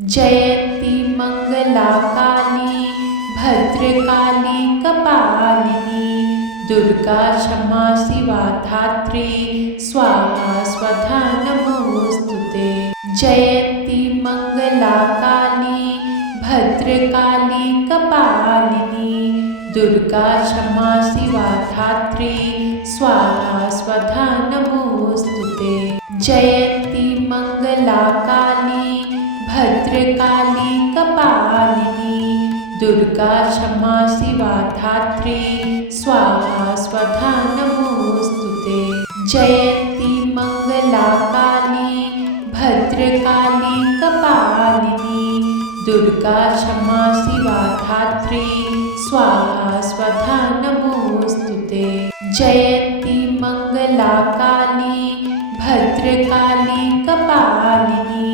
जयन्ती मंगला काली भद्रकाली कपालिनी दुर्गा क्षमा शिवा धात्री स्वाहा स्वधा नमोस्तुते। जयन्ती मंगला काली भद्रकाली कपालिनी दुर्गा क्षमा शिवा धात्री स्वाहा स्वधा नमोस्तुते। जयन्ती मंगला काली भद्रकाली कपालिनी दुर्गा क्षमा शिवा धात्री स्वाहा स्वधा नमोस्तुते। जयन्ती मंगला काली भद्रकाली कपालिनी दुर्गा क्षमा शिवा धात्री स्वाहा स्वधा नमोस्तुते। जयन्ती मंगला काली भद्रकाली कपालिनी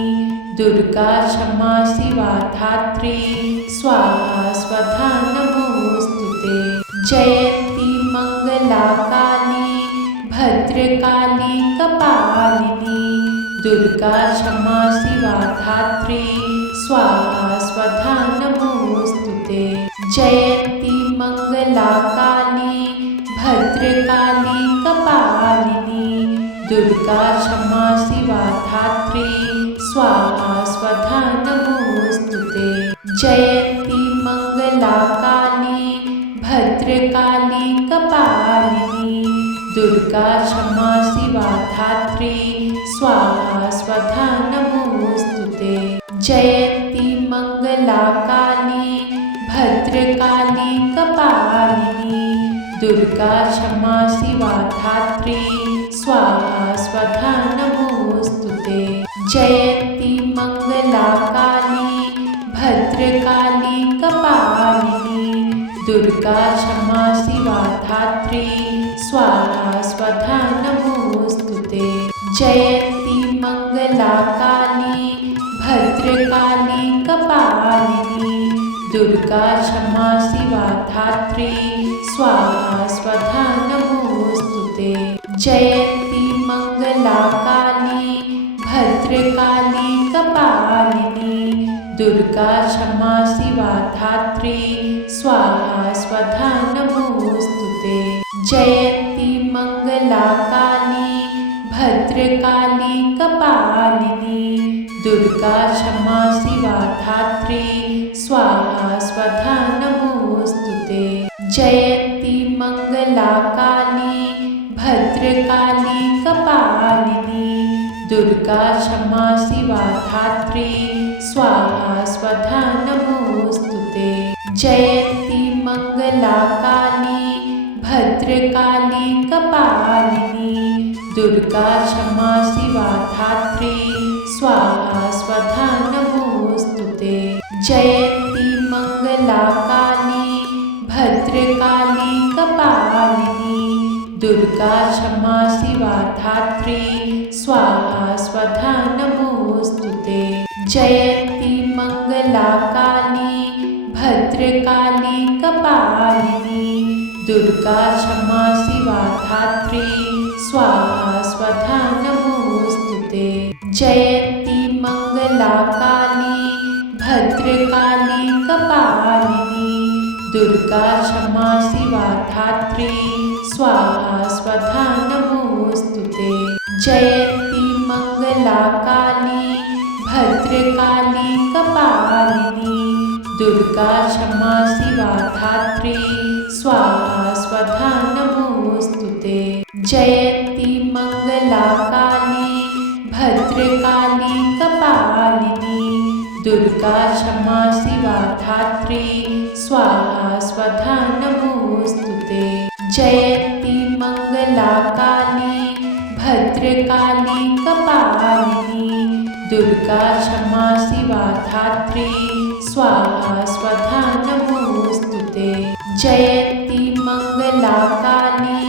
दुर्गा क्षमा शिवा धात्री स्वाहा स्वधा नमोस्तुते। जयन्ती मंगला काली भद्रकाली कपालिनी दुर्गा क्षमा शिवा धात्री स्वाहा स्वधा नमोस्तुते। जयन्ती मंगला काली भद्रकाली कपालिनी दुर्गा क्षमा शिवा धात्री स्वाहा स्वधा नमोस्तुते। जयन्ती मंगला काली भद्रकाली कपालिनी दुर्गा क्षमा शिवा धात्री स्वाहा स्वधा नमोस्तुते। जयन्ती मंगला काली भद्रकाली कपालिनी दुर्गा क्षमा शिवा धात्री स्वाहा स्वधा नमोस्तुते। जयन्ती मंगला काली भद्रकाली कपालिनी दुर्गा क्षमा शिवा धात्री स्वाहा स्वधा नमोस्तुते। जयन्ती मंगला काली भद्रकाली कपालिनी दुर्गा क्षमा शिवा धात्री स्वाहा स्वधा नमोस्तुते। जयन्ती मंगला काली भद्रकाली कपालिनी दुर्गा क्षमा शिवा धात्री स्वाहा स्वधा नमोस्तुते। जयन्ती मंगला काली भद्रकाली कपालिनी दुर्गा क्षमा शिवा धात्री स्वाहा स्वधा नमोस्तुते। जयन्ती मंगला काली भद्रकाली कपालिनी दुर्गा क्षमा शिवा धात्री स्वाहा स्वधा नमोस्तुते। जयन्ती मंगला काली भद्रकाली कपालिनी दुर्गा क्षमा शिवा धात्री स्वाहा स्वधा नमोस्तुते। जयन्ती मंगला काली भद्रकाली कपालिनी दुर्गा क्षमा शिवा धात्री स्वाहा स्वधा नमोस्तुते। जयन्ती मंगला काली भद्रकाली कपालिनी दुर्गा क्षमा शिवा धात्री स्वाहा स्वधा नमोस्तुते। जयन्ती मंगला काली भद्रकाली कपालिनी दुर्गा क्षमा शिवा धात्री स्वाहा स्वधा नमोस्तुते। जयन्ती मंगला काली भद्रकाली कपालिनी दुर्गा क्षमा शिवा धात्री स्वाहा स्वधा नमोस्तुते। जयन्ती मंगला काली भद्रकाली कपालिनी दुर्गा क्षमा शिवा धात्री स्वाहा स्वधा नमोस्तुते। जयन्ती मंगला काली भद्रकाली कपालिनी दुर्गा क्षमा शिवा धात्री स्वाहा स्वधा नमोस्तुते। जयन्ती मंगला काली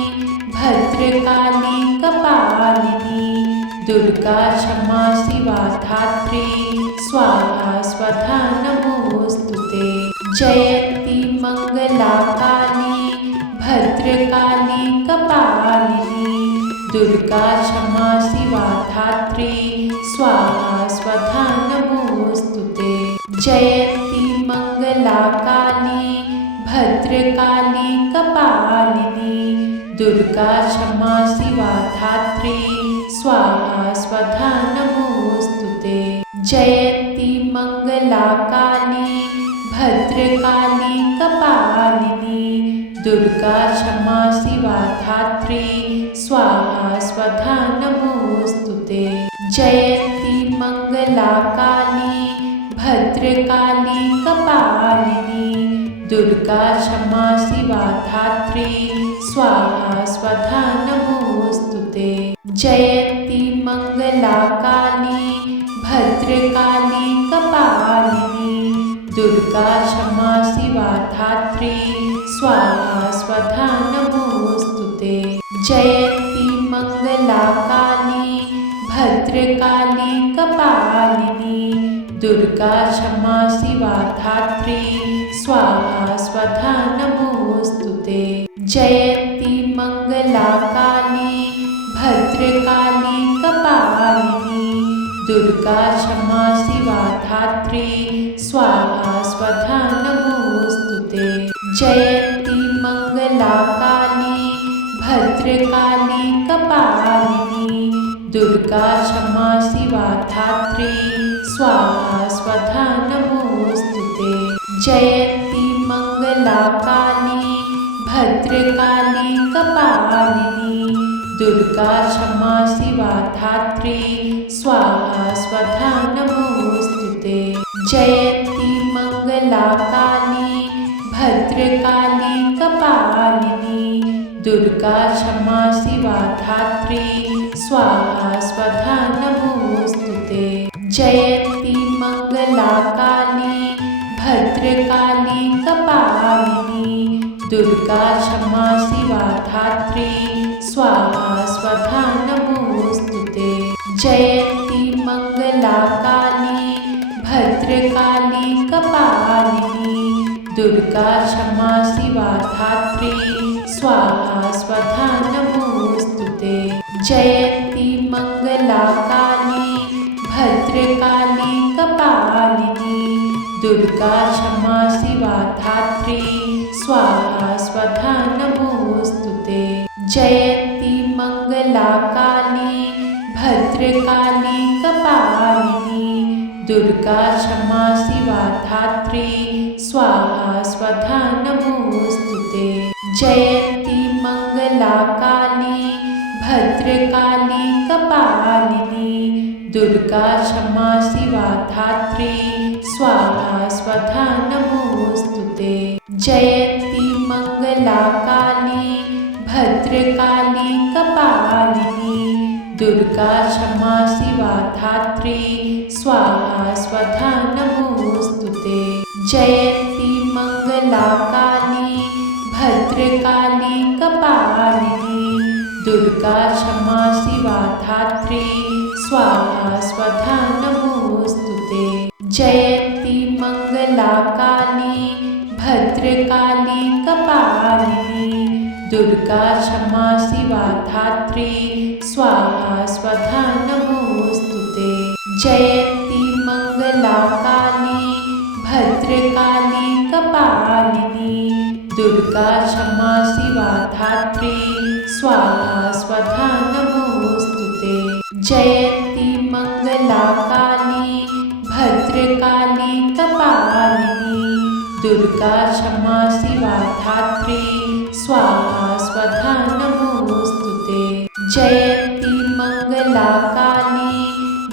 भद्रकाली कपालिनी दुर्गा क्षमा शिवा धात्री स्वाहा स्वधा नमोस्तुते। जयन्ती मंगला काली भद्रकाली कपालिनी दुर्गा क्षमा शिवा धात्री स्वाहा स्वधा नमोस्तुते। जयन्ती मंगला काली भद्रकाली कपालिनी दुर्गा क्षमा शिवा धात्री स्वाहा स्वधा नमोस्तुते। जयन्ती मंगला काली भद्रकाली कपालिनी दुर्गा क्षमा शिवा धात्री स्वाहा स्वधा नमोस्तुते। जयन्ती मंगला काली भद्रकाली कपालिनी दुर्गा क्षमा शिवा धात्री स्वाहा स्वधा नमोस्तुते। जयन्ती मंगला काली भद्रकाली कपालिनी दुर्गा क्षमा शिवा धात्री स्वाहा स्वधा नमोस्तुते। जयन्ती मंगला काली भद्रकाली कपालिनी दुर्गा क्षमा शिवा धात्री स्वाहा स्वधा नमोस्तुते। जयन्ती मंगला काली भद्रकाली कपालिनी दुर्गा क्षमा शिवा धात्री स्वाहा स्वधा नमोस्तुते। जयन्ती मंगला काली भद्रकाली कपालिनी दुर्गा क्षमा शिवा धात्री स्वाहा स्वधा नमोस्तुते। जयन्ती मंगला काली भद्रकाली कपालिनी दुर्गा क्षमा शिवा धात्री स्वाहा स्वधा नमोस्तुते। जयन्ती मंगला काली भद्रकाली कपालिनी दुर्गा क्षमा शिवा धात्री स्वाहा स्वधा नमोस्तुते। जयन्ती मंगला काली भद्रकाली कपालिनी दुर्गा क्षमा शिवा धात्री स्वाहा स्वधा नमोस्तुते। जयन्ती मंगला काली भद्रकाली कपालिनी दुर्गा क्षमा शिवा धात्री स्वाहा स्वधा नमोस्तुते। जयन्ती मंगला काली भद्रकाली कपालिनी दुर्गा क्षमा शिवा धात्री स्वाहा स्वधा नमोस्तुते। जयन्ती मंगला काली भद्रकाली कपालिनी दुर्गा क्षमा शिवा धात्री स्वाहा स्वधा नमोस्तुते। जयन्ती मंगला काली भद्रकाली कपालिनी दुर्गा क्षमा शिवा धात्री स्वाहा स्वधा नमोस्तुते। जयन्ती मंगला काली भद्रकाली कपालिनी दुर्गा क्षमा शिवा धात्री स्वाहा स्वधा नमोस्तुते। जयन्ती मंगला काली भद्रकाली कपालिनी दुर्गा क्षमा शिवा धात्री स्वाहा स्वधा नमोस्तुते। जयन्ती मंगला काली भद्रकाली कपालिनी दुर्गा क्षमा शिवा धात्री स्वाहा स्वधा नमोस्तुते। जयन्ती मंगला काली भद्रकाली कपालिनी दुर्गा क्षमा शिवा धात्री स्वाहा स्वधा नमोस्तुते। जयन्ती मंगला काली भद्रकाली कपालिनी दुर्गा क्षमा शिवा धात्री स्वाहा स्वधा नमोस्तुते। जयन्ती मंगला काली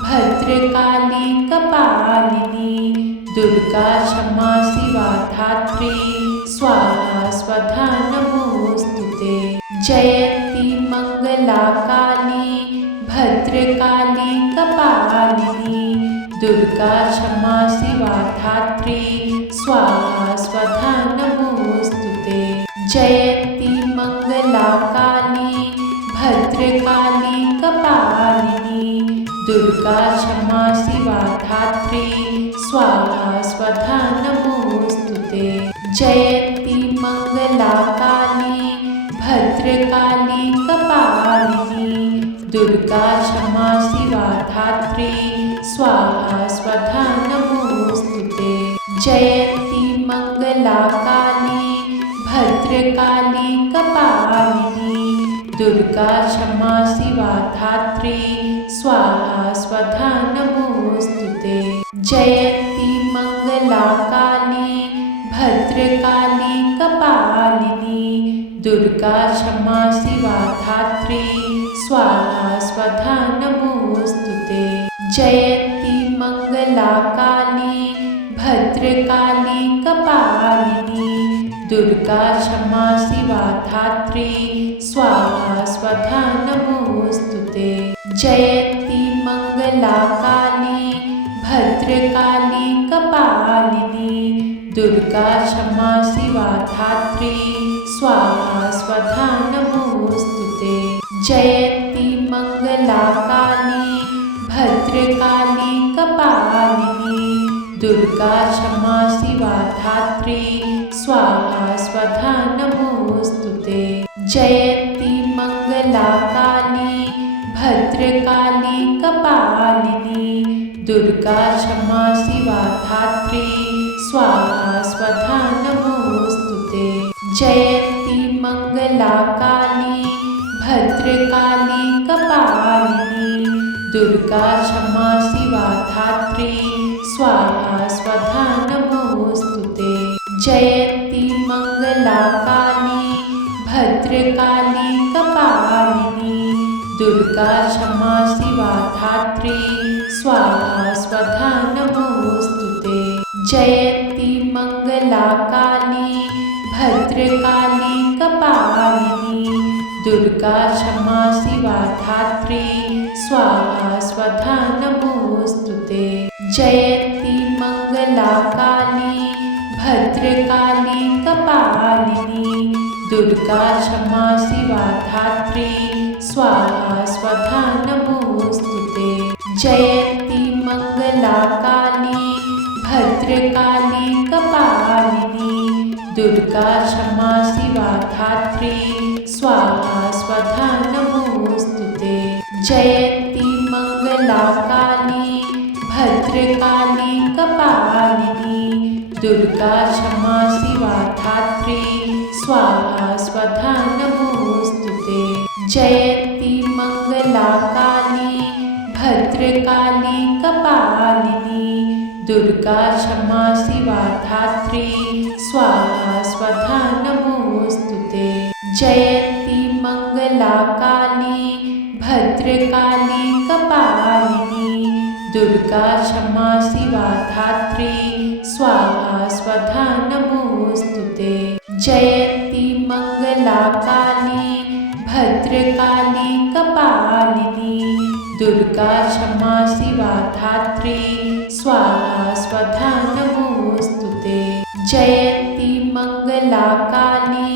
भद्रकाली कपालिनी दुर्गा क्षमा शिवा धात्री स्वाहा स्वधा नमोस्तुते। जयन्ती मंगला काली भद्रकाली कपालिनी दुर्गा क्षमा शिवा धात्री स्वाहा स्वधा नमोस्तुते। जयन्ती मंगला काली भद्रकाली कपालिनी दुर्गा क्षमा शिवा धात्री स्वाहा स्वधा नमोस्तुते। जयन्ती मंगला काली भद्रकाली कपालिनी दुर्गा क्षमा शिवा धात्री स्वाहा स्वधा नमोस्तुते। जयन्ती मंगला काली भद्रकाली कपालिनी दुर्गा क्षमा शिवा धात्री स्वाहा स्वधा नमोस्तुते। जयन्ती मंगला काली भद्रकाली कपालिनी दुर्गा क्षमा शिवा धात्री स्वाहा स्वधा नमोस्तुते। जयन्ती मंगला काली भद्रकाली कपालिनी दुर्गा क्षमा शिवा धात्री स्वाहा स्वधा नमोस्तुते। जयन्ती मंगला काली भद्रकाली कपालिनी दुर्गा क्षमा शिवा धात्री स्वाहा स्वधा नमोस्तुते। जयन्ती मंगला काली भद्रकाली कपालिनी दुर्गा क्षमा शिवा धात्री स्वाहा स्वधा नमोस्तुते। जयन्ती मंगला काली भद्रकाली कपालिनी दुर्गा क्षमा शिवा धात्री स्वाहा स्वधा नमोस्तुते। जयन्ती मंगला काली भद्रकाली कपालिनी दुर्गा क्षमा शिवा धात्री स्वाहा स्वधा नमोस्तुते। जयन्ती मंगला काली भद्रकाली कपालिनी दुर्गा क्षमा शिवा धात्री स्वाहा स्वधा नमोस्तुते। जयन्ती मंगला काली भद्रकाली कपालिनी दुर्गा क्षमा शिवा धात्री स्वाहा स्वधा नमोस्तुते। जयन्ती मंगला काली भद्रकाली कपालिनी दुर्गा क्षमा शिवा धात्री स्वाहा स्वधा नमोस्तुते। जयन्ती मंगला काली भद्रकाली कपालिनी दुर्गा क्षमा शिवा धात्री स्वाहा स्वधा नमोस्तुते। जयन्ती मंगला काली भद्रकाली कपालिनी दुर्गा क्षमा शिवा धात्री स्वाहा स्वधा नमोस्तुते। जयन्ती मंगला काली भद्रकाली कपालिनी दुर्गा क्षमा शिवा धात्री स्वाहा स्वधा नमोस्तुते। जयन्ती मंगला काली भद्रकाली कपालिनी दुर्गा क्षमा शिवा धात्री स्वाहा स्वधा नमोस्तुते। जयन्ती मंगला काली भद्रकाली कपालिनी दुर्गा क्षमा शिवा धात्री स्वाहा स्वधा नमोस्तुते। जयन्ती मंगला काली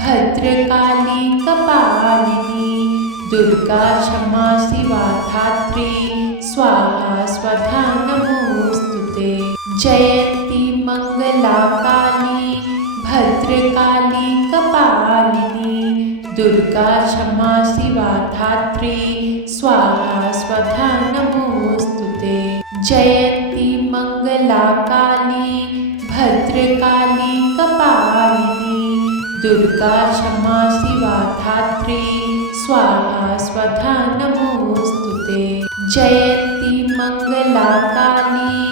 भद्रकाली कपालिनी दुर्गा क्षमा शिवा धात्री स्वाहा स्वधा नमोस्तुते। जयन्ती मंगला काली भद्रकाली कपालिनी दुर्गा क्षमा शिवा धात्री स्वाहा स्वधा नमोस्तुते। जयन्ती मंगला काली भद्रकाली कपालिनी दुर्गा क्षमा शिवा धात्री स्वाहा स्वधा नमोस्तुते। जयन्ती मंगला काली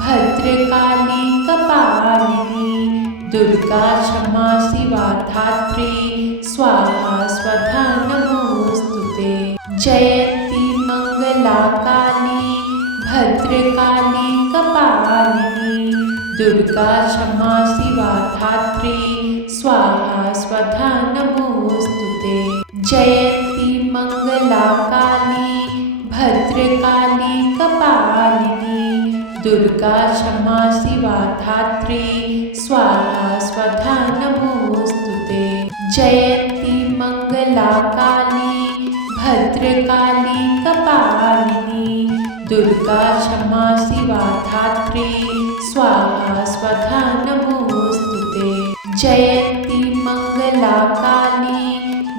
भद्रकाली कपालिनी दुर्गा क्षमा शिवा धात्री स्वाहा स्वधा नमोस्तुते। जयन्ती मंगला काली भद्रकाली कपालिनी दुर्गा क्षमा शिवा धात्री स्वाहा स्वधा नमोस्तुते। जयन्ती मंगला काली भद्रकाली कपालिनी दुर्गा क्षमा शिवा धात्री स्वाहा स्वधा नमोस्तुते। जयन्ती मंगला काली भद्रकाली कपालिनी दुर्गा क्षमा शिवा धात्री स्वाहा स्वधा नमोस्तुते। जयन्ती मंगला काली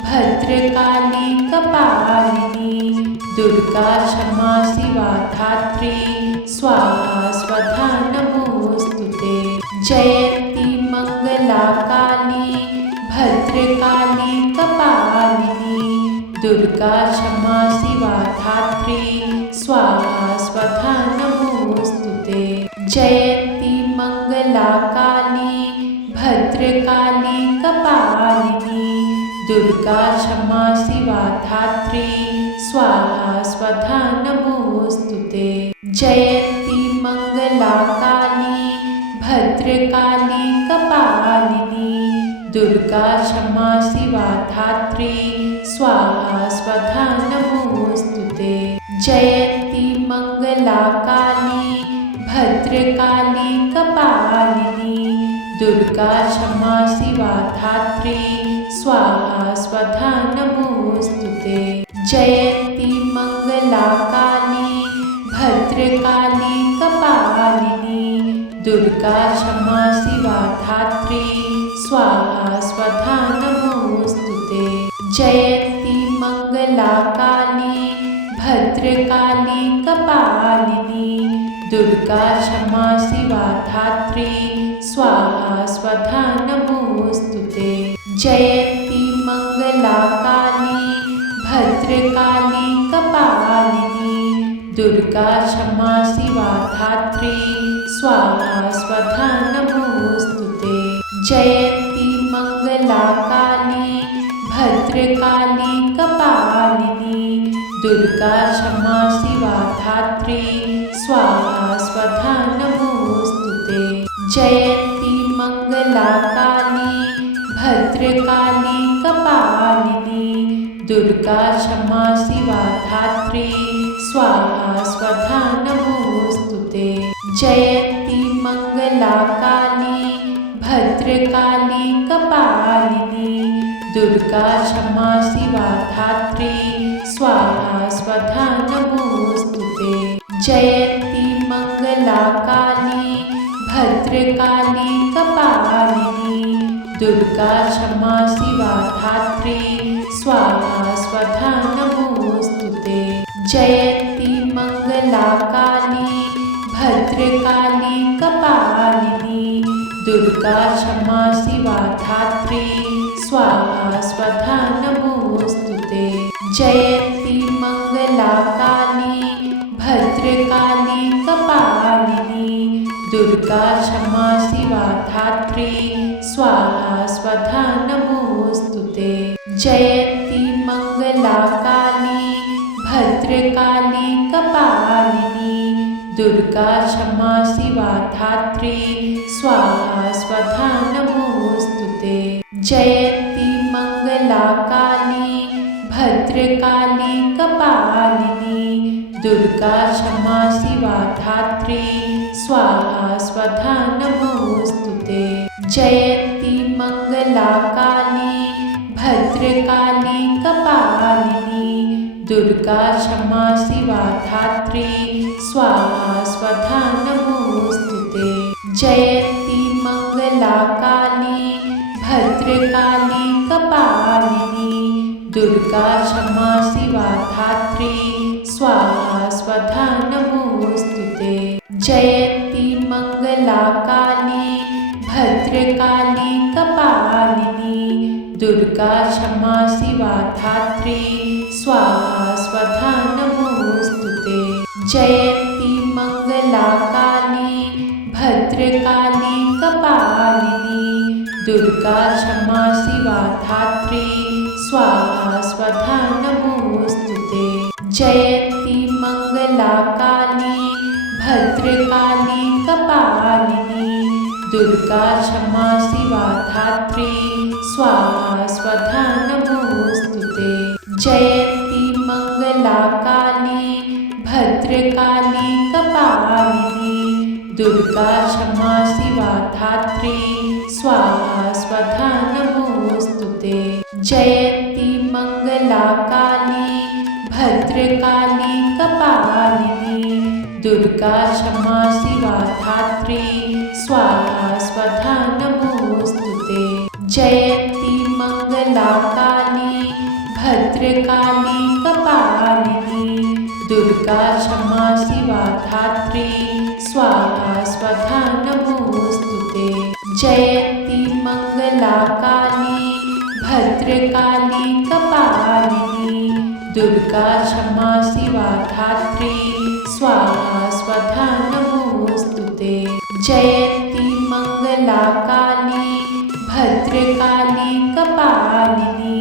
भद्रकाली कपालिनी दुर्गा क्षमा शिवा धात्री स्वाहा स्वधा नमोस्तुते। जयन्ती मंगला काली भद्रकाली कपालिनी दुर्गा क्षमा शिवा धात्री स्वाहा स्वधा नमोस्तुते। जयन्ती मंगला काली भद्रकाली कपालिनी दुर्गा क्षमा शिवा धात्री स्वाहा स्वधा नमोस्तुते। जयन्ती मंगला काली भद्रकाली कपालिनी दुर्गा क्षमा शिवा धात्री स्वाहा स्वधा नमोस्तुते। जयन्ती मंगला काली भद्रकाली कपालिनी दुर्गा क्षमा शिवा धात्री स्वाहा स्वधा नमोस्तुते। जयन्ती मंगला काली भद्रकाली कपालिनी दुर्गा क्षमा शिवा धात्री स्वाहा स्वधा नमोस्तुते। जयन्ती मंगला काली भद्रकाली कपालिनी दुर्गा क्षमा शिवा धात्री स्वाहा स्वधा नमोस्तुते। जयन्ती मंगला काली भद्रकाली कपालिनी दुर्गा क्षमा शिवा धात्री स्वाहा स्वधा नमोस्तुते। जयन्ती मंगला काली भद्रकाली कपालिनी दुर्गा क्षमा शिवा धात्री स्वाहा स्वधा नमोस्तुते। जयन्ती मंगला काली भद्रकाली कपालिनी दुर्गा क्षमा शिवा धात्री स्वाहा स्वधा नमोस्तुते। जयन्ती मंगला काली भद्रकाली कपालिनी दुर्गा क्षमा शिवा धात्री स्वाहा स्वधा नमोस्तुते। जयन्ती मंगला काली भद्रकाली कपालिनी दुर्गा क्षमा शिवा धात्री स्वाहा स्वधा नमोस्तुते। जयन्ती मंगला काली भद्रकाली कपालिनी दुर्गा क्षमा शिवा धात्री स्वाहा स्वधा नमोस्तुते। जयन्ती मंगला काली भद्रकाली कपालिनी दुर्गा क्षमा शिवा धात्री स्वाहा स्वधा नमोस्तुते। जयन्ती मंगला काली भद्रकाली कपालिनी दुर्गा क्षमा शिवा धात्री स्वाहा स्वधा नमोस्तुते। जयन्ती मंगला काली भद्रकाली कपालिनी दुर्गा क्षमा शिवा धात्री स्वाहा स्वधा नमोस्तुते। जयन्ती मंगला काली भद्रकाली कपालिनी दुर्गा क्षमा शिवा धात्री स्वाहा स्वधा नमोस्तुते। जयन्ती मंगला काली भद्रकाली कपालिनी दुर्गा क्षमा शिवा धात्री स्वाहा स्वधा नमोस्तुते। जयन्ती मंगला काली भद्रकाली कपालिनी दुर्गा क्षमा शिवा धात्री स्वाहा स्वधा नमोस्तुते। जयन्ती मंगला काली भद्रकाली कपालिनी दुर्गा क्षमा शिवा धात्री स्वाहा स्वधा नमोस्तुते। जयन्ती मंगला काली भद्रकाली कपालिनी दुर्गा क्षमा शिवा धात्री स्वाहा स्वधा नमोस्तुते। जयन्ती मंगला काली भद्रकाली कपालिनी दुर्गा क्षमा शिवा धात्री स्वाहा स्वधा नमोस्तुते। जयन्ती मंगला काली भद्रकाली कपालिनी दुर्गा क्षमा शिवा धात्री स्वाहा स्वधा नमोस्तुते। जयन्ती मंगला काली भद्रकाली कपालिनी दुर्गा क्षमा शिवा धात्री स्वाहा स्वधा नमोस्तुते। जयन्ती मंगला काली भद्रकाली कपालिनी दुर्गा क्षमा शिवा धात्री स्वाहा स्वधा नमोस्तुते। जयन्ती मंगला काली भद्रकाली कपालिनी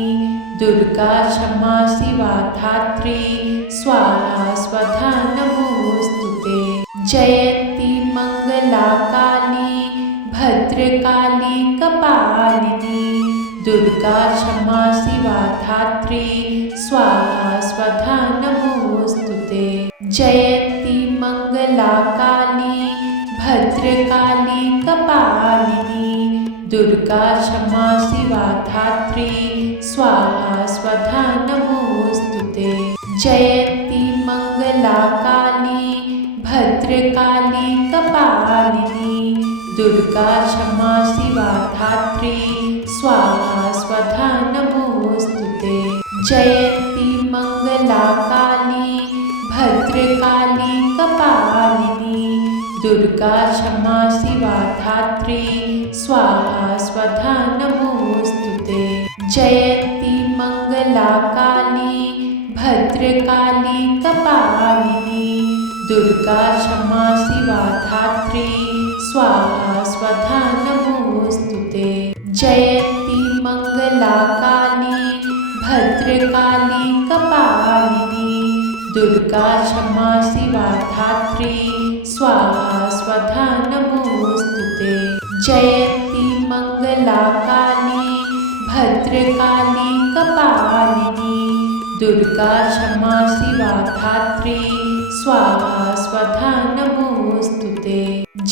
दुर्गा क्षमा शिवा धात्री स्वाहा स्वधा नमोस्तुते। जयन्ती मंगला काली भद्रकाली कपालिनी दुर्गा क्षमा शिवा धात्री स्वाहा स्वधा नमोस्तुते। जयन्ती मंगला काली भद्रकाली कपालिनी दुर्गा क्षमा शिवा धात्री स्वाहा स्वधा नमोस्तुते। जयन्ती मंगला काली भद्रकाली कपालिनी दुर्गा क्षमा शिवा धात्री स्वाहा स्वधा नमोस्तुते। जयन्ती मंगला काली भद्रकाली कपालिनी दुर्गा क्षमा शिवा धात्री स्वाहा स्वधा नमोस्तुते। जयन्ती मंगला काली भद्रकाली कपालिनी दुर्गा क्षमा शिवा धात्री स्वाहा स्वधा नमोस्तुते। जयन्ती मंगला काली भद्रकाली कपालिनी दुर्गा क्षमा शिवा धात्री स्वाहा स्वधा नमोस्तुते। जयन्ती मंगला काली भद्रकाली कपालिनी दुर्गा क्षमा शिवा धात्री स्वाहा स्वधा नमोस्तुते।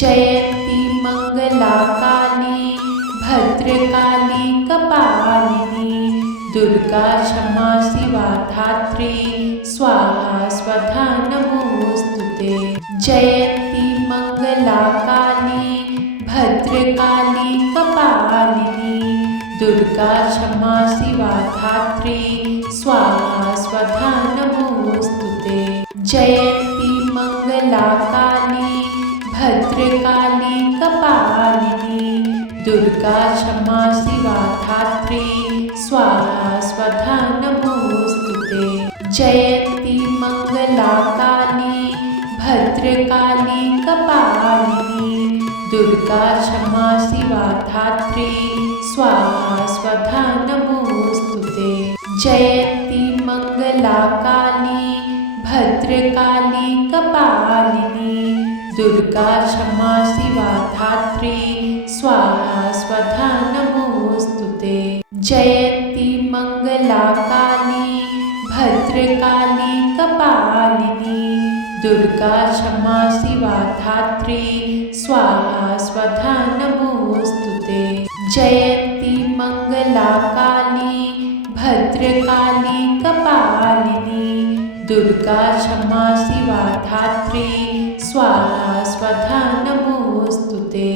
जयन्ती मंगला काली भद्रकाली कपालिनी दुर्गा क्षमा शिवा धात्री स्वाहा स्वधा नमोस्तुते। जयन्ती मंगला काली भद्रकाली कपालिनी दुर्गा क्षमा शिवा धात्री स्वाहा स्वधा नमोस्तुते। जयन्ती मंगला काली भद्रकाली कपालिनी दुर्गा क्षमा शिवा धात्री स्वाहा स्वधा नमोस्तुते। जयन्ती मंगला काली भद्रकाली कपालिनी दुर्गा क्षमा शिवा धात्री स्वाहा स्वधा नमोस्तुते। जयन्ती मंगला काली भद्रकाली कपालिनी दुर्गा क्षमा शिवा धात्री स्वाहा स्वधा नमोस्तुते। जयन्ती मंगला काली भद्रकाली कपालिनी दुर्गा क्षमा शिवा धात्री स्वाहा स्वधा नमोस्तुते। जयन्ती मंगला काली भद्रकाली कपालिनी दुर्गा क्षमा शिवा धात्री स्वाहा स्वधा नमोस्तुते।